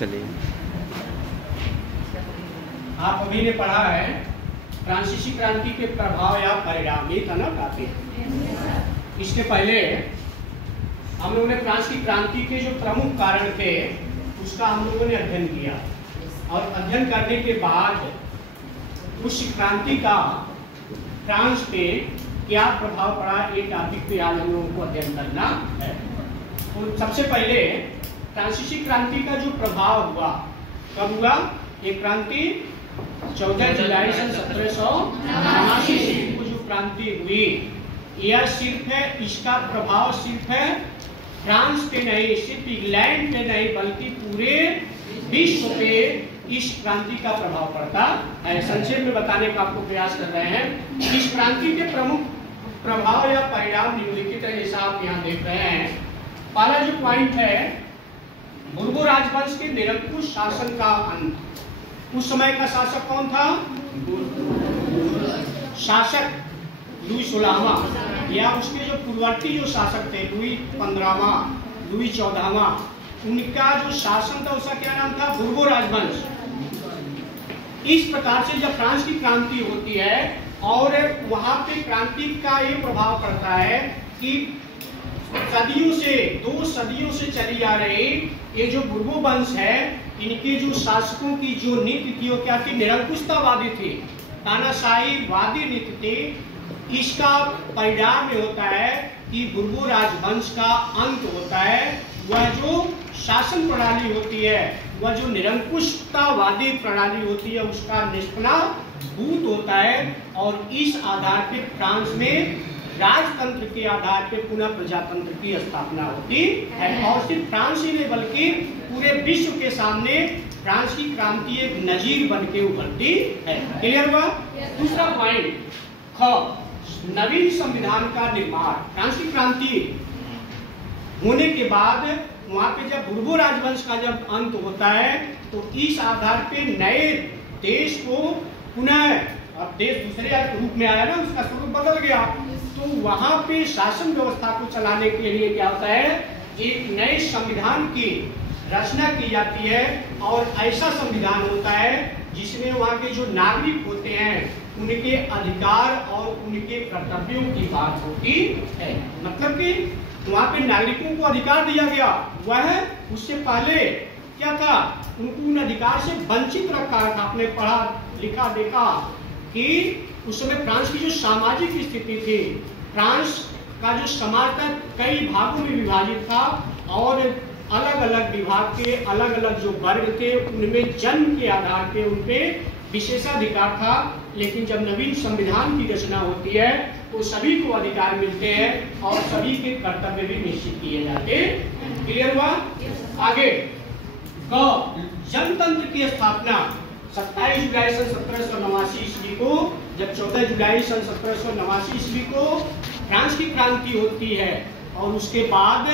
चलिए, आप अभी ने पढ़ा है फ्रांसीसी क्रांति के प्रभाव या परिणाम, ये था ना टॉपिक। इसके पहले हम लोगों ने फ्रांस की क्रांति के जो प्रमुख कारण थे उसका हम लोगों ने अध्ययन किया, और अध्ययन करने के बाद उस क्रांति का फ्रांस पे क्या प्रभाव पड़ा, ये टॉपिक पे आज हम लोगों को अध्ययन करना है। तो सबसे पहले फ्रांसीसी क्रांति का जो प्रभाव हुआ, कब हुआ ये क्रांति? 14 जुलाई सन 1789 को जो क्रांति हुई, यह सिर्फ है, इसका प्रभाव सिर्फ है फ्रांस पे नहीं, सिर्फ इंग्लैंड पे नहीं, बल्कि पूरे विश्व पे इस क्रांति का प्रभाव पड़ता है। संक्षेप में बताने का आपको प्रयास कर रहे हैं। इस क्रांति के प्रमुख प्रभाव या परिणाम निम्नलिखित है, जैसा आप यहाँ देख रहे हैं। पहला जो पॉइंट है, बुर्बो राजवंश के निरंकुश शासन का अंत। उस समय का शासक कौन था? शासक लुई 16वां, या उसके जो पूर्ववर्ती जो शासक थे लुई 15वां, लुई 14वां, उनका जो शासन था उसका क्या नाम था? बुर्बो राजवंश। इस प्रकार से जब फ्रांस की क्रांति होती है और वहां पे क्रांति का ये प्रभाव पड़ता है कि सदियों से, 2 सदियों से चली आ रही ये जो बुर्बो वंश है, इनके जो शासकों की जो नीति थी वो क्या थी? निरंकुशतावादी थी, तानाशाही वादी नीति थी। इसका परिणाम ये होता है कि बुर्बो राजवंश का अंत होता है। वह जो शासन प्रणाली होती है, वह जो निरंकुशतावादी प्रणाली होती है, उसका निष्पन्नभूत होता है, और इस आधार पे फ्रांस में राजतंत्र के आधार पे पुनः प्रजातंत्र की स्थापना होती है। और सिर्फ फ्रांस ही नहीं बल्कि पूरे विश्व के सामने फ्रांस की क्रांति एक नजीर बन के उभरती है। क्लियर हुआ? दूसरा पॉइंट, ख, नवीन संविधान का निर्माण। फ्रांस की क्रांति होने के बाद वहां पे जब बुर्बो राजवंश का जब अंत होता है, तो इस आधार पे नए देश को पुनः, अब देश दूसरे रूप में आया ना, उसका स्वरूप बदल गया, तो वहां पे शासन व्यवस्था को चलाने के लिए क्या होता है? एक नए संविधान की रचना की जाती है, और ऐसा संविधान होता है जिसमें वहां के जो नागरिक होते हैं उनके अधिकार और उनके कर्तव्यों की बात होती है। मतलब कि वहां पे नागरिकों को अधिकार दिया गया, वह उससे पहले क्या था? उनको उन अधिकार से वंचित रखा था। आपने पढ़ा लिखा देखा कि उस समय फ्रांस की जो सामाजिक स्थिति थी, फ्रांस का जो समाज था कई भागों में विभाजित था, और अलग अलग विभाग के अलग अलग जो वर्ग थे उनमें जन्म के आधार पे उनपे विशेषाधिकार था। लेकिन जब नवीन संविधान की रचना होती है तो सभी को अधिकार मिलते हैं और सभी के कर्तव्य भी निश्चित किए जाते हैं। क्लियर हुआ? आगे, जनतंत्र की स्थापना 27 जुलाई सन 1789 ईस्वी को, जब 14 जुलाई सन 1789 ईस्वी को फ्रांस की क्रांति होती है, और उसके बाद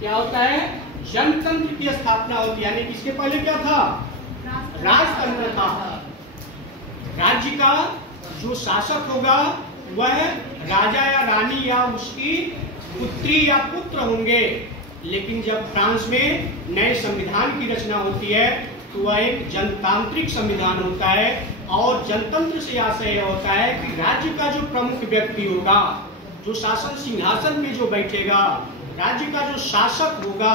क्या होता है? जनतंत्र की स्थापना होती है। यानी इसके पहले क्या था? राजतंत्र था। राज्य का जो शासक होगा वह राजा या रानी या उसकी पुत्री या पुत्र होंगे। लेकिन जब फ्रांस में नए संविधान की रचना होती है तो वह एक जनतांत्रिक संविधान होता है, और जनतंत्र से आशय होता है कि राज्य का जो प्रमुख व्यक्ति होगा, जो शासन सिंहासन पे जो बैठेगा, राज्य का जो शासक होगा,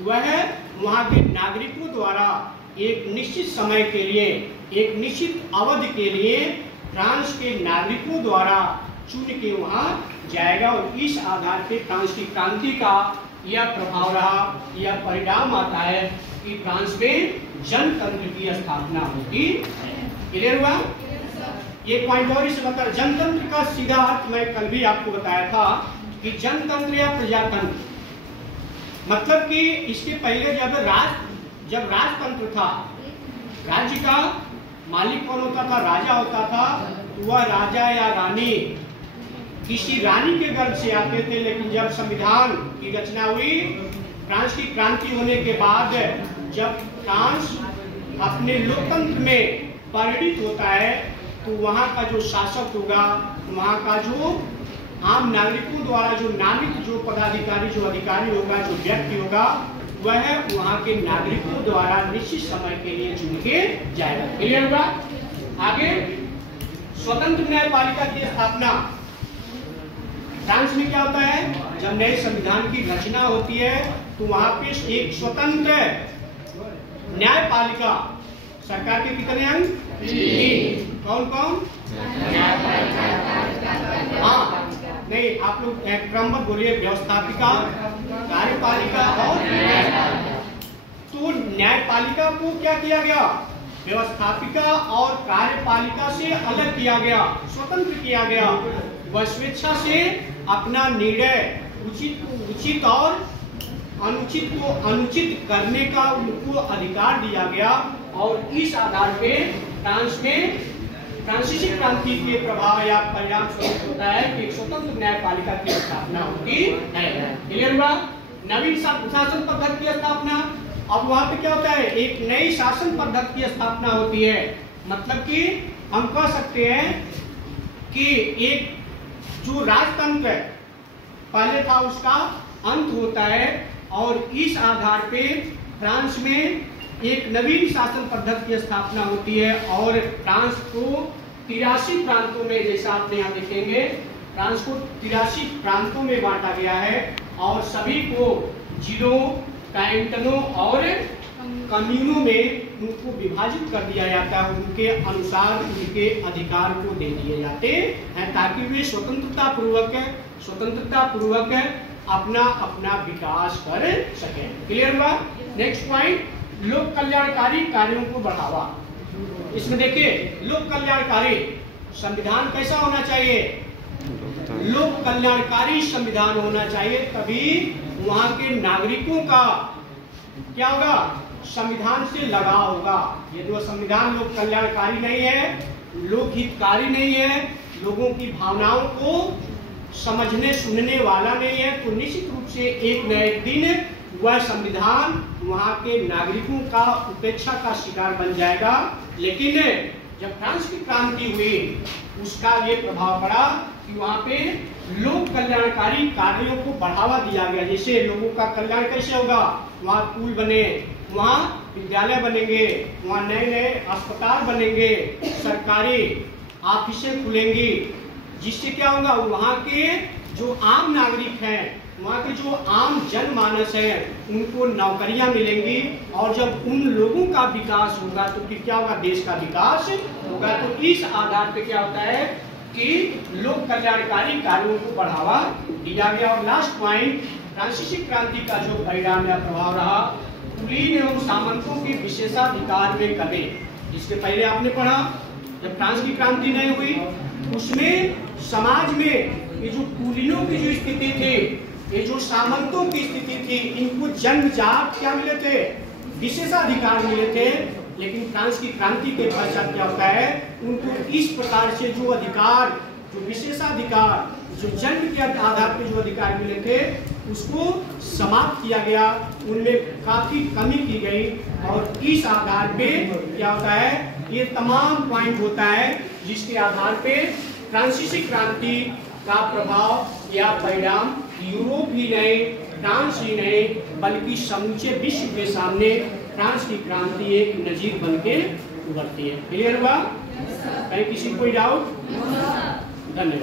वह वहाँ के नागरिकों द्वारा एक निश्चित समय के लिए, एक निश्चित अवधि के लिए फ्रांस के नागरिकों द्वारा चुन के वहाँ जाएगा। और इस आधार पे फ्रांस की क्रांति का यह प्रभाव रहा, यह परिणाम आता है कि फ्रांस में जनतंत्र की स्थापना होती है। क्लियर हुआ? ये पॉइंट और इसे बता, जनतंत्र का सीधा अर्थ मैं कल भी आपको बताया था कि जनतंत्र या प्रजातंत्र, मतलब कि इसके पहले जब राजतंत्र था, राज्य का मालिक कौन होता था? राजा होता था। वह राजा या रानी किसी रानी के गर्भ से आते थे। लेकिन जब संविधान की रचना हुई, फ्रांस की क्रांति होने के बाद, जब फ्रांस अपने लोकतंत्र में परिणित होता है, तो वहाँ का जो शासक होगा, वहाँ का जो आम नागरिकों द्वारा जो नामित जो पदाधिकारी, जो अधिकारी होगा, जो व्यक्ति होगा, वह वहां के नागरिकों द्वारा निश्चित समय के लिए चुन के जाएगा। क्लियर हुआ? आगे स्वतंत्र न्यायपालिका की स्थापना। फ्रांस में क्या होता है, जब नए संविधान की रचना होती है तो वहां पे एक स्वतंत्र न्यायपालिका, सरकार के कितने अंग? 3। कौन कौन? हाँ नहीं, आप लोग क्रमबद्ध बोलिए, व्यवस्थापिका, कार्यपालिका और न्यायपालिका। तो न्यायपालिका को क्या किया गया? व्यवस्थापिका और कार्यपालिका से अलग किया गया, स्वतंत्र किया गया। वह स्वेच्छा से अपना निर्णय उचित और अनुचित को अनुचित करने का उनको अधिकार दिया गया। और इस आधार पे फ्रांस में फ्रांसीसी क्रांति के प्रभाव या परिणाम स्वरूप होता है कि एक स्वतंत्र न्यायपालिका की स्थापना होती है। क्लियर हुआ? नवीन शासन पद्धति की स्थापना। अब वहां पे क्या होता है, एक नई शासन पद्धति की स्थापना होती है। मतलब कि हम कह सकते हैं कि एक जो राजतंत्र पहले था उसका अंत होता है, और इस आधार पे फ्रांस में एक नवीन शासन पद्धति की स्थापना होती है। और फ्रांस को 83 प्रांतों में, जैसा आपने यहाँ देखेंगे, फ्रांस को 83 प्रांतों में बांटा गया है और सभी को जिलों, कैंटनों और कम्यूनों में उनको विभाजित कर दिया जाता है। उनके अनुसार उनके अधिकार को दे दिए जाते हैं ताकि वे स्वतंत्रता पूर्वक अपना अपना विकास कर सके। क्लियर हुआ? नेक्स्ट पॉइंट, लोक कल्याणकारी कार्यों को बढ़ावा। इसमें देखिए, लोक कल्याणकारी संविधान कैसा होना चाहिए? लोक कल्याणकारी संविधान होना चाहिए, तभी वहां के नागरिकों का क्या होगा? संविधान से लगाव होगा। यदि वह संविधान लोक कल्याणकारी नहीं है, लोकहितकारी नहीं है, लोगों की भावनाओं को समझने सुनने वाला नहीं है, तो निश्चित रूप से एक न एक दिन वह संविधान वहां के नागरिकों का उपेक्षा का शिकार बन जाएगा। लेकिन जब फ्रांस की क्रांति हुई, उसका ये प्रभाव पड़ा कि वहां पे लोक कल्याणकारी कार्यों को बढ़ावा दिया गया। जैसे लोगों का कल्याण कैसे होगा? वहाँ पुल बने, वहाँ विद्यालय बनेंगे, वहाँ नए नए अस्पताल बनेंगे, सरकारी ऑफिसें खुलेंगी, जिससे क्या होगा? वहाँ के जो आम नागरिक हैं, वहाँ के जो आम जनमानस है, उनको नौकरियां मिलेंगी। और जब उन लोगों का विकास होगा तो फिर क्या होगा? देश का विकास होगा। तो इस आधार पे क्या होता है कि लोक कल्याणकारी कार्यों को बढ़ावा दिया गया। और लास्ट पॉइंट, फ्रांसीसी क्रांति का जो परिणाम या प्रभाव रहा, कुलीन एवं सामंतों के विशेषाधिकार में कमी। इसके पहले आपने पढ़ा, जब फ्रांस की क्रांति नहीं हुई, उसमें समाज में ये जो कुलीनों की जो स्थिति थी, ये जो सामंतों की स्थिति थी, इनको जन्मजात क्या मिले थे? विशेषाधिकार मिले थे। लेकिन फ्रांस की क्रांति के पश्चात क्या होता है? उनको इस प्रकार से जो अधिकार, जो विशेषाधिकार, जो जन्म के आधार पर जो अधिकार मिले थे, उसको समाप्त किया गया, उनमें काफी कमी की गई। और इस आधार पे क्या होता है? ये तमाम पॉइंट होता है जिसके आधार पे फ्रांसीसी क्रांति का प्रभाव या परिणाम यूरोप ही नहीं, फ्रांस ही नहीं, बल्कि समूचे विश्व के सामने फ्रांस की क्रांति एक नजीर बन के उभरती है। क्लियर हुआ? कहीं किसी को कोई डाउट? धन्यवाद।